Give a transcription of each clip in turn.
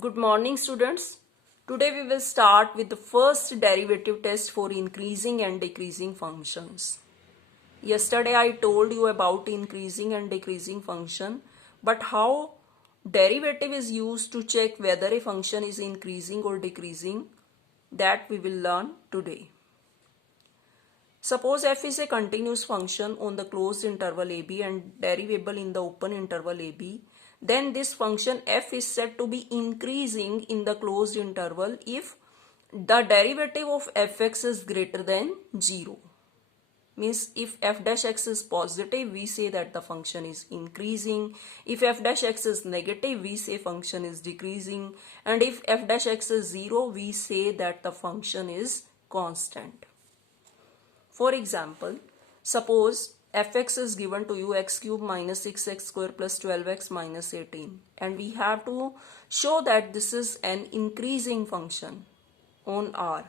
Good morning, students. Today we will start with the first derivative test for increasing and decreasing functions. Yesterday I told you about increasing and decreasing function, but how derivative is used to check whether a function is increasing or decreasing, that we will learn today. Suppose f is a continuous function on the closed interval ab and derivable in the open interval ab, then this function f is said to be increasing in the closed interval if the derivative of fx is greater than 0. Means if f dash x is positive, we say that the function is increasing. If f dash x is negative, we say function is decreasing. And if f dash x is 0, we say that the function is constant. For example, suppose fx is given to you x cube minus 6x square plus 12x minus 18, and we have to show that this is an increasing function on R.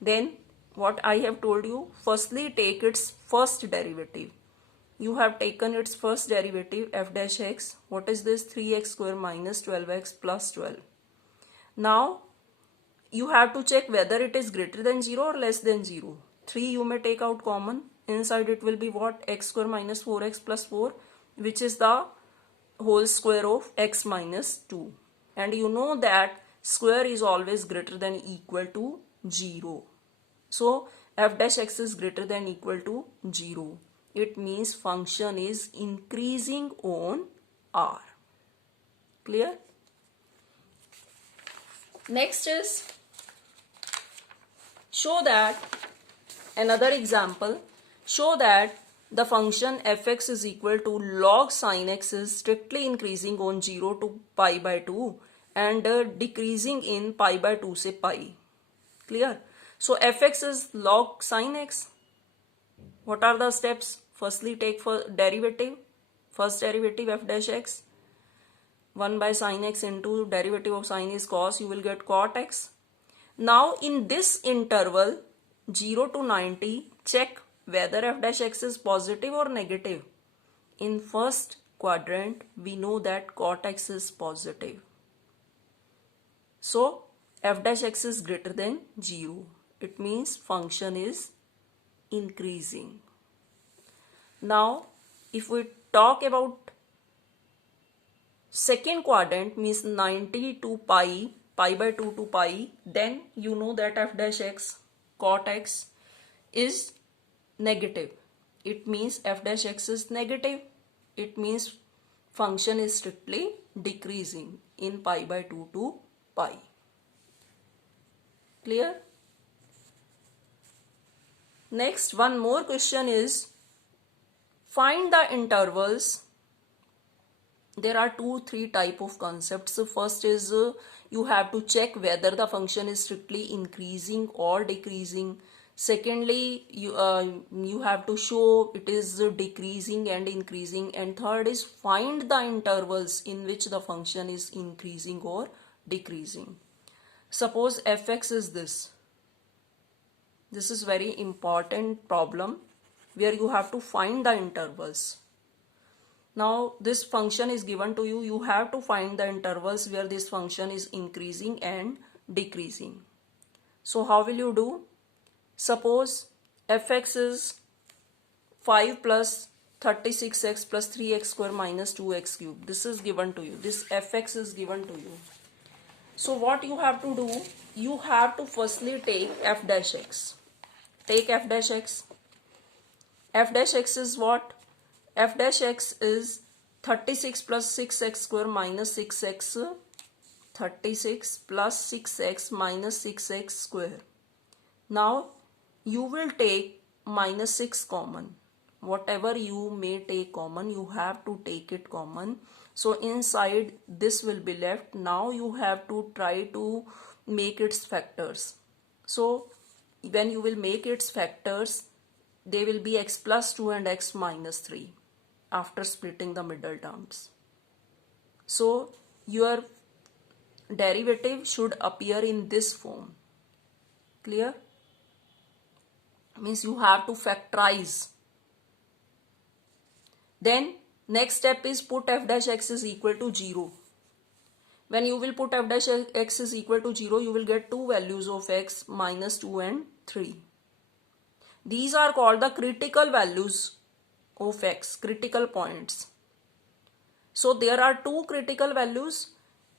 Then what I have told you, firstly take its first derivative. You have taken its first derivative f dash x. What is this? 3x square minus 12x plus 12. Now you have to check whether it is greater than 0 or less than 0. 3 you may take out common. Inside it will be what? X square minus 4x plus 4, which is the whole square of x minus 2. And you know that square is always greater than equal to 0. So f dash x is greater than equal to 0. It means function is increasing on R. Clear? Next is show that another example. Show that the function fx is equal to log sin x is strictly increasing on 0 to pi by 2 and decreasing in pi by 2 से pi. Clear? So fx is log sin x. What are the steps? Firstly take for derivative. First derivative f dash x. 1 by sin x into derivative of sin is cos. You will get cot x. Now in this interval 0 to 90, check whether f dash x is positive or negative. In first quadrant, we know that cot x is positive. So f dash x is greater than 0. It means function is increasing. Now if we talk about second quadrant, means 90 to pi, pi by 2 to pi, then you know that f dash x, cot x is negative. It means f dash x is negative. It means function is strictly decreasing in pi by 2 to pi. Clear? Next, one more question is find the intervals. There are 2-3 type of concepts. First is you have to check whether the function is strictly increasing or decreasing. Secondly, you have to show it is decreasing and increasing. And third is find the intervals in which the function is increasing or decreasing. Suppose fx is this. This is very important problem where you have to find the intervals. Now this function is given to you. You have to find the intervals where this function is increasing and decreasing. So how will you do? Suppose fx is 5 plus 36x plus 3x square minus 2x cube. This is given to you. This fx is given to you. So what you have to do? You have to firstly take f dash x. Take f dash x. F dash x is what? F dash x is 36 plus 6x square minus 6x. 36 plus 6x minus 6x square. Now you will take minus 6 common. Whatever you may take common, you have to take it common. So inside this will be left. Now you have to try to make its factors. So when you will make its factors, they will be x plus 2 and x minus 3 after splitting the middle terms. So your derivative should appear in this form. Clear? Means you have to factorize. Then next step is put f dash x is equal to 0. When you will put f dash x is equal to 0, you will get two values of x, minus 2 and 3. These are called the critical values of x, critical points. So there are two critical values,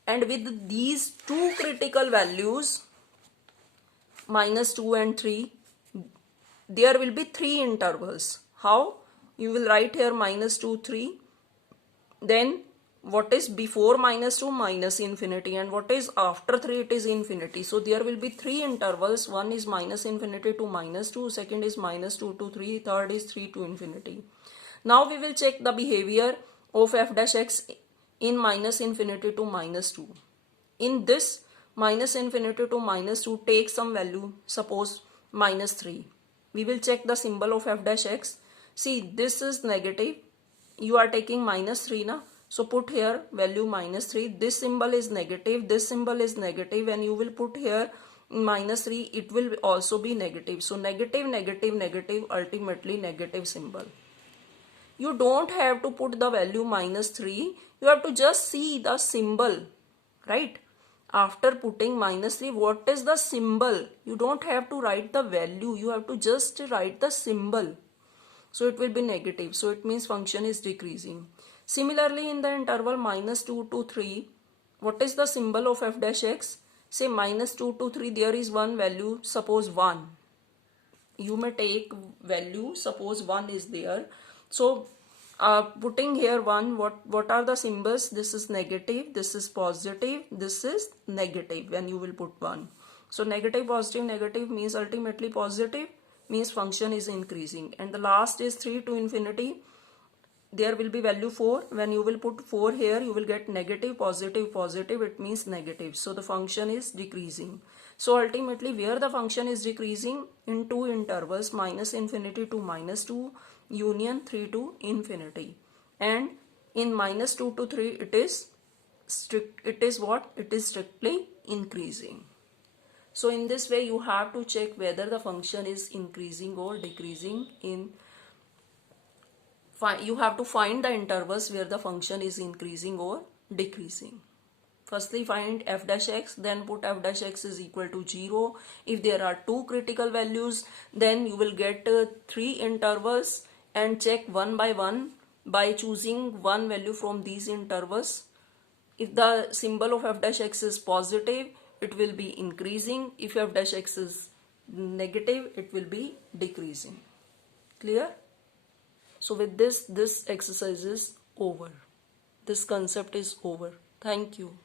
and with these two critical values, minus 2 and 3, there will be three intervals. How? You will write here minus 2, 3. Then what is before minus 2? Minus infinity. And what is after 3? It is infinity. So there will be three intervals. One is minus infinity to minus 2. Second is minus 2 to 3. Third is 3 to infinity. Now we will check the behavior of f dash x in minus infinity to minus 2. In this minus infinity to minus 2, take some value, suppose minus 3. We will check the symbol of f dash x. See, this is negative. You are taking minus 3 na. So put here value minus 3. This symbol is negative. This symbol is negative. And you will put here minus 3. It will also be negative. So negative, negative, negative, ultimately negative symbol. You don't have to put the value minus 3. You have to just see the symbol, right? After putting minus 3, what is the symbol? You don't have to write the value. You have to just write the symbol. So it will be negative. So it means function is decreasing. Similarly, in the interval minus 2 to 3, what is the symbol of f dash x? Say minus 2 to 3, there is one value, suppose 1. You may take value, suppose 1 is there. So putting here 1, what are the symbols? This is negative, this is positive, this is negative when you will put 1. So negative, positive, negative means ultimately positive, means function is increasing. And the last is 3 to infinity. There will be value 4. When you will put 4 here, you will get negative, positive, positive. It means negative. So the function is decreasing. So ultimately, where the function is decreasing? In two intervals, minus infinity to minus 2, union 3 to infinity. And in minus 2 to 3, it is strictly increasing. So in this way, you have to check whether the function is increasing or decreasing. You have to find the intervals where the function is increasing or decreasing. Firstly, find f dash x, then put f dash x is equal to 0. If there are two critical values, then you will get three intervals and check one by one by choosing one value from these intervals. If the symbol of f dash x is positive, it will be increasing. If f dash x is negative, it will be decreasing. Clear? So with this exercise is over. This concept is over. Thank you.